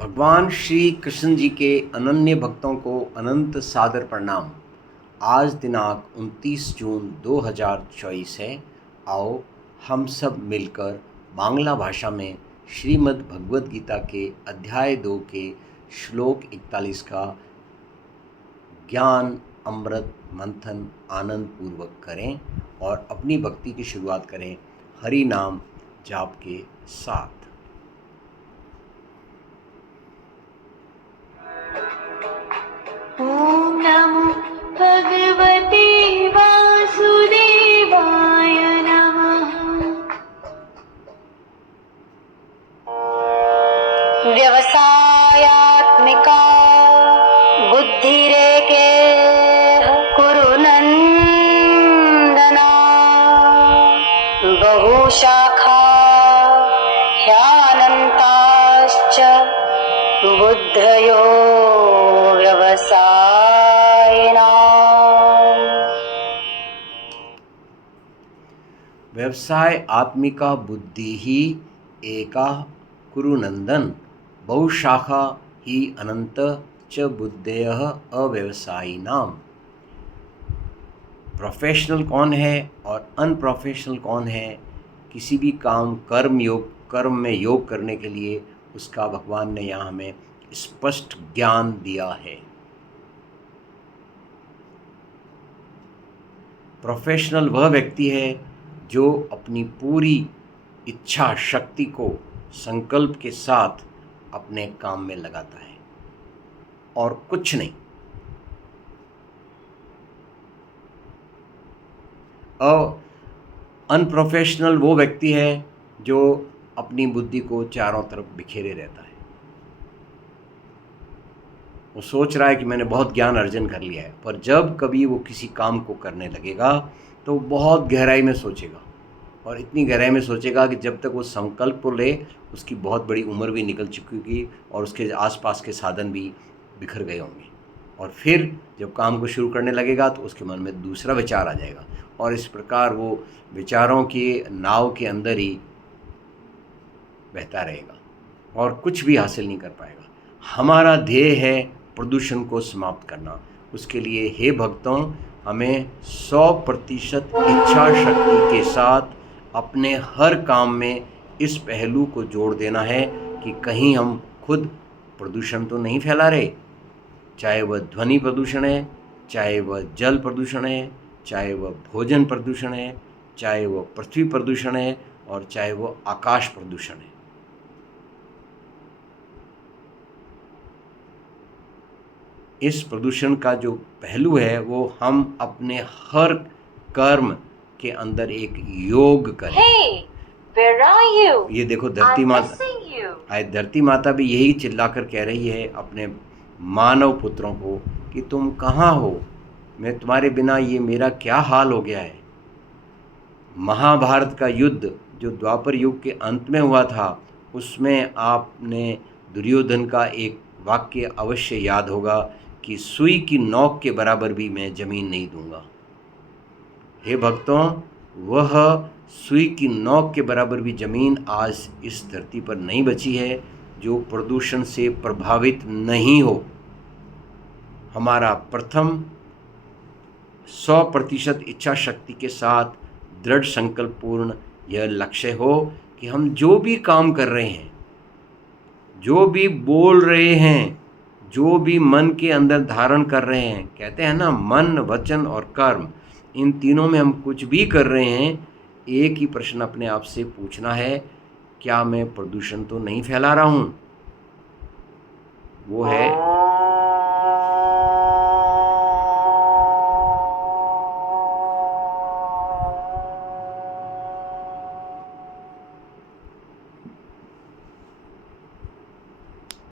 भगवान श्री कृष्ण जी के अनन्य भक्तों को अनंत सादर प्रणाम। आज दिनांक 29 जून 2024 है। आओ हम सब मिलकर बांग्ला भाषा में श्रीमद् भगवद गीता के अध्याय 2 के श्लोक 41 का ज्ञान अमृत मंथन आनंद पूर्वक करें और अपनी भक्ति की शुरुआत करें हरि नाम जाप के साथ। ॐ नमो भगवते वासुदेवाय नमः। व्यवसायात्मिका बुद्धिरेकेह कुरु नन्दना। बहुशाखा ह्यानन्ताश्च बुद्धयो व्यवसाय आत्मिका बुद्धि ही एका कुरुनंदन बहुशाखा ही अनंत च बुद्धयः अव्यवसायिनाम। प्रोफेशनल कौन है और अनप्रोफेशनल कौन है? किसी भी कर्म में योग करने के लिए उसका भगवान ने यहाँ हमें स्पष्ट ज्ञान दिया है। प्रोफेशनल वह व्यक्ति है जो अपनी पूरी इच्छा शक्ति को संकल्प के साथ अपने काम में लगाता है और कुछ नहीं। और अनप्रोफेशनल वो व्यक्ति है जो अपनी बुद्धि को चारों तरफ बिखेरे रहता है। वो सोच रहा है कि मैंने बहुत ज्ञान अर्जन कर लिया है, पर जब कभी वो किसी काम को करने लगेगा तो बहुत गहराई में सोचेगा और इतनी गहराई में सोचेगा कि जब तक वो संकल्प को ले उसकी बहुत बड़ी उम्र भी निकल चुकी होगी और उसके आसपास के साधन भी बिखर गए होंगे। और फिर जब काम को शुरू करने लगेगा तो उसके मन में दूसरा विचार आ जाएगा और इस प्रकार वो विचारों के नाव के अंदर ही बहता रहेगा और कुछ भी हासिल नहीं कर पाएगा। हमारा ध्येय है प्रदूषण को समाप्त करना। उसके लिए हे भक्तों, हमें 100% इच्छा शक्ति के साथ अपने हर काम में इस पहलू को जोड़ देना है कि कहीं हम खुद प्रदूषण तो नहीं फैला रहे। चाहे वह ध्वनि प्रदूषण है, चाहे वह जल प्रदूषण है, चाहे वह भोजन प्रदूषण है, चाहे वह पृथ्वी प्रदूषण है और चाहे वह आकाश प्रदूषण है। इस प्रदूषण का जो पहलू है वो हम अपने हर कर्म के अंदर एक योग करें। Hey, where are you? ये देखो I'm धरती माता, missing you. आज धरती माता भी यही चिल्लाकर कह रही है अपने मानव पुत्रों को कि तुम कहाँ हो? मैं तुम्हारे बिना ये मेरा क्या हाल हो गया है। महाभारत का युद्ध जो द्वापर युग के अंत में हुआ था, उसमें आपने दुर्योधन का एक वाक्य अवश्य याद होगा कि सुई की नोक के बराबर भी मैं ज़मीन नहीं दूंगा। हे भक्तों, वह सुई की नोक के बराबर भी ज़मीन आज इस धरती पर नहीं बची है जो प्रदूषण से प्रभावित नहीं हो। हमारा प्रथम 100% इच्छा शक्ति के साथ दृढ़ संकल्प पूर्ण यह लक्ष्य हो कि हम जो भी काम कर रहे हैं, जो भी बोल रहे हैं, जो भी मन के अंदर धारण कर रहे हैं, कहते हैं ना मन वचन और कर्म, इन तीनों में हम कुछ भी कर रहे हैं, एक ही प्रश्न अपने आप से पूछना है, क्या मैं प्रदूषण तो नहीं फैला रहा हूँ? वो है